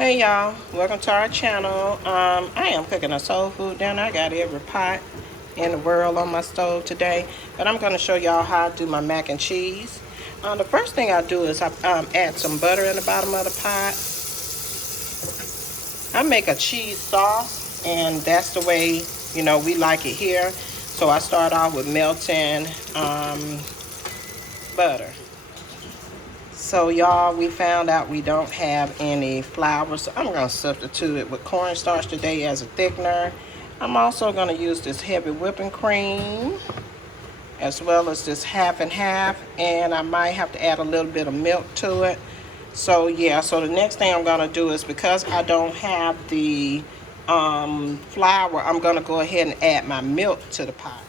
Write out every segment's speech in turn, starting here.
Hey y'all, welcome to our channel. I am cooking a soul food dinner. I got every pot in the world on my stove today, but I'm going to show y'all how I do my mac and cheese. The first thing I do is I add some butter in the bottom of the pot. I make a cheese sauce, and that's the way we like it here. So I start off with melting butter. So y'all, we found out we don't have any flour, so I'm going to substitute it with cornstarch today as a thickener. I'm also going to use this heavy whipping cream as well as this half and half, and I might have to add a little bit of milk to it. So yeah, so the next thing I'm going to do is, because I don't have the flour, I'm going to go ahead and add my milk to the pot.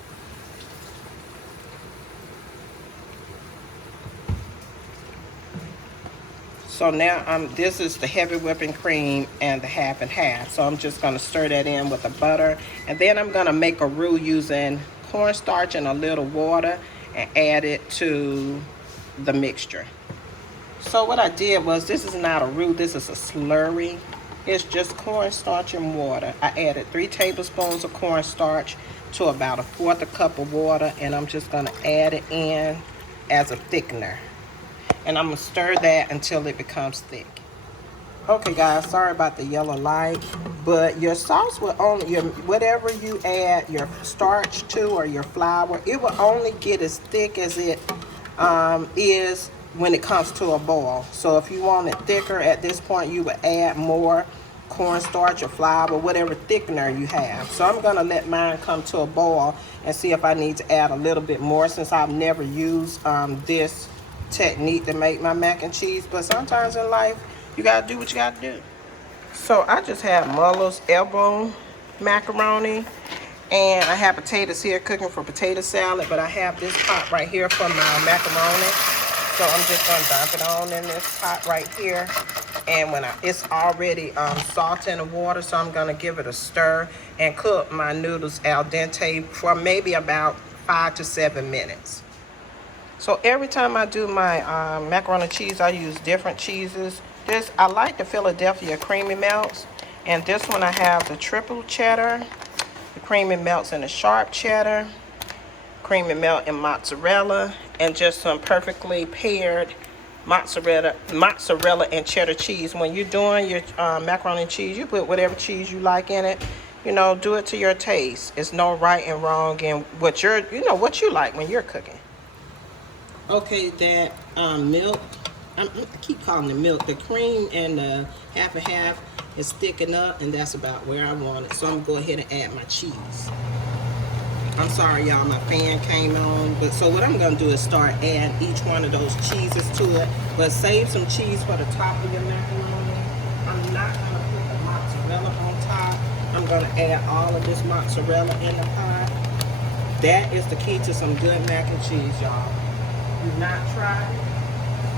So now this is the heavy whipping cream and the half and half. So I'm just going to stir that in with the butter. And then I'm going to make a roux using cornstarch and a little water and add it to the mixture. So what I did was, this is not a roux, this is a slurry. It's just cornstarch and water. I added 3 tablespoons of cornstarch to about 1/4 cup of water, and I'm just going to add it in as a thickener. And I'm going to stir that until it becomes thick. Okay guys, sorry about the yellow light, but your sauce will only, whatever you add your starch to or your flour, it will only get as thick as it is when it comes to a boil. So if you want it thicker at this point, you would add more cornstarch or flour, whatever thickener you have. So I'm going to let mine come to a boil and see if I need to add a little bit more, since I've never used this technique to make my mac and cheese. But sometimes in life you gotta do what you gotta do. So I just have Muller's elbow macaroni, and I have potatoes here cooking for potato salad, but I have this pot right here for my macaroni. So I'm just gonna dump it on in this pot right here, and when it's already salted in the water, so I'm gonna give it a stir and cook my noodles al dente for maybe about 5 to 7 minutes. So every time I do my macaroni and cheese, I use different cheeses. I like the Philadelphia Creamy Melts, and this one I have the triple cheddar, the Creamy Melts and the sharp cheddar, Creamy Melt and mozzarella, and just some perfectly paired mozzarella and cheddar cheese. When you're doing your macaroni and cheese, you put whatever cheese you like in it. Do it to your taste. It's no right and wrong in what what you like when you're cooking. Okay, that milk, I keep calling it milk, the cream and the half and half is thickened up, and that's about where I want it. So I'm going to go ahead and add my cheese. I'm sorry y'all, my fan came on. But so what I'm going to do is start adding each one of those cheeses to it. But save some cheese for the top of your macaroni. I'm not going to put the mozzarella on top. I'm going to add all of this mozzarella in the pot. That is the key to some good mac and cheese, y'all. Do not try,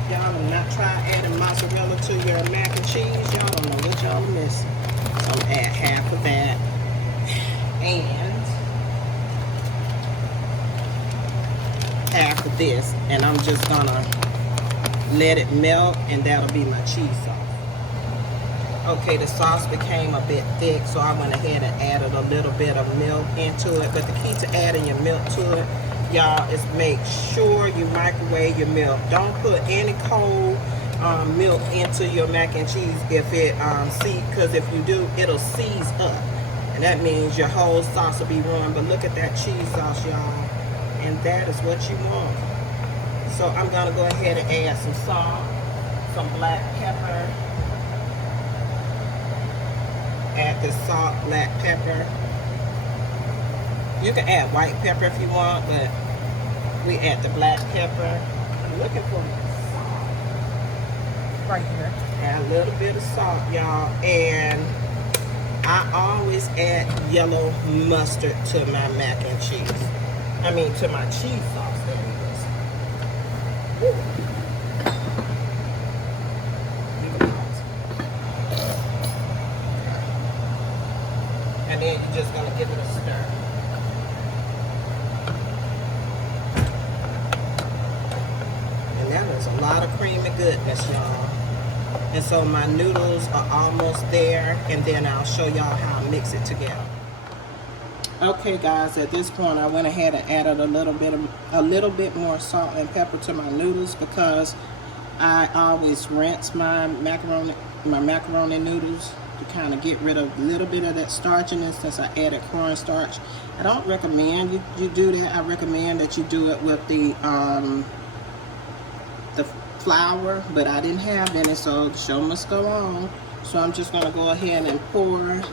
y'all do not try adding mozzarella to your mac and cheese. Y'all don't know what y'all are missing. So I'm gonna add half of that and half of this, and I'm just gonna let it melt, and that'll be my cheese sauce. Okay, the sauce became a bit thick, so I went ahead and added a little bit of milk into it. But the key to adding your milk to it, y'all, is make sure you microwave your milk. Don't put any cold milk into your mac and cheese if it because if you do, it'll seize up, and that means your whole sauce will be ruined. But look at that cheese sauce, y'all, and that is what you want. So I'm gonna go ahead and add some salt, some black pepper. Add this salt, black pepper. You can add white pepper if you want, but we add the black pepper. I'm looking for salt right here. Add a little bit of salt, y'all. And I always add yellow mustard to my mac and cheese. To my cheese sauce. There it is. And then you're just gonna give it a stir. And that was a lot of creamy goodness, y'all. And so my noodles are almost there, and then I'll show y'all how I mix it together. Okay guys, at this point I went ahead and added a little bit more salt and pepper to my noodles, because I always rinse my macaroni noodles to kind of get rid of a little bit of that starchiness, since I added cornstarch. I don't recommend you do that. I recommend that you do it with the flour, but I didn't have any, so the show must go on. So I'm just going to go ahead and pour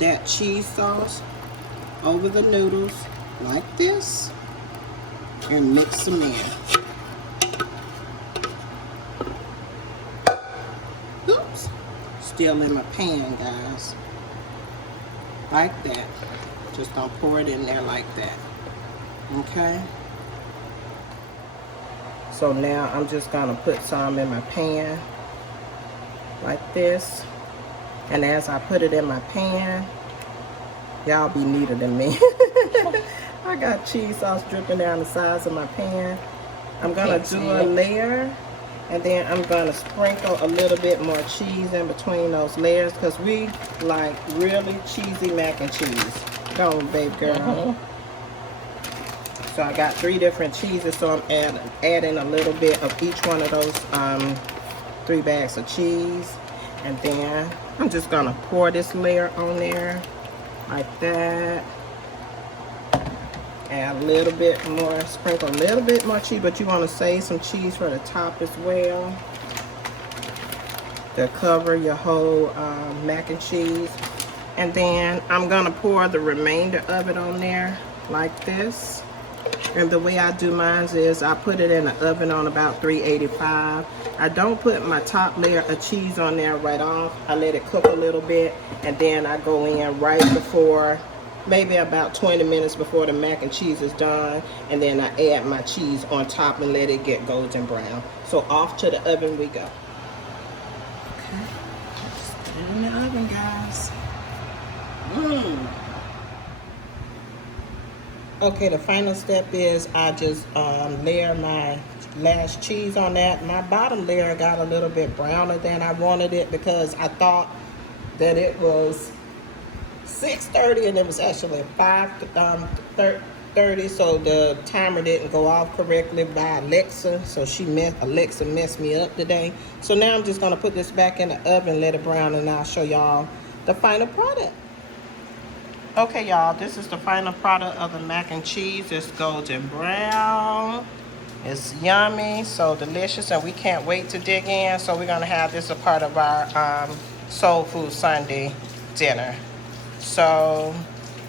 that cheese sauce over the noodles like this and mix them in. Oops, still in my pan, guys. Like that. Just don't pour it in there like that. Okay. So now I'm just gonna put some in my pan like this. And as I put it in my pan, y'all be neater than me. I got cheese sauce dripping down the sides of my pan. I'm gonna do a layer, and then I'm gonna sprinkle a little bit more cheese in between those layers, because we like really cheesy mac and cheese. Go on, babe girl. So I got 3 different cheeses, so I'm adding a little bit of each one of those 3 bags of cheese. And then I'm just gonna pour this layer on there like that. Add a little bit more, sprinkle a little bit more cheese, but you want to save some cheese for the top as well to cover your whole mac and cheese. And then I'm gonna pour the remainder of it on there like this. And the way I do mine is I put it in the oven on about 385. I don't put my top layer of cheese on there right off. I let it cook a little bit, and then I go in right before, maybe about 20 minutes before the mac and cheese is done, and then I add my cheese on top and let it get golden brown. So off to the oven we go. Okay, just put it in the oven, guys. Okay, the final step is I just layer my last cheese on that. My bottom layer got a little bit browner than I wanted it, because I thought that it was 6:30 and it was actually 5:30, so the timer didn't go off correctly by Alexa, so Alexa messed me up today. So now I'm just gonna put this back in the oven, let it brown, and I'll show y'all the final product. Okay, y'all, this is the final product of the mac and cheese. It's golden brown. It's yummy, so delicious, and we can't wait to dig in. So we're gonna have this a part of our Soul Food Sunday dinner. So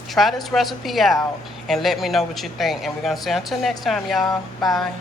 try this recipe out and let me know what you think. And we're gonna say until next time, y'all. Bye.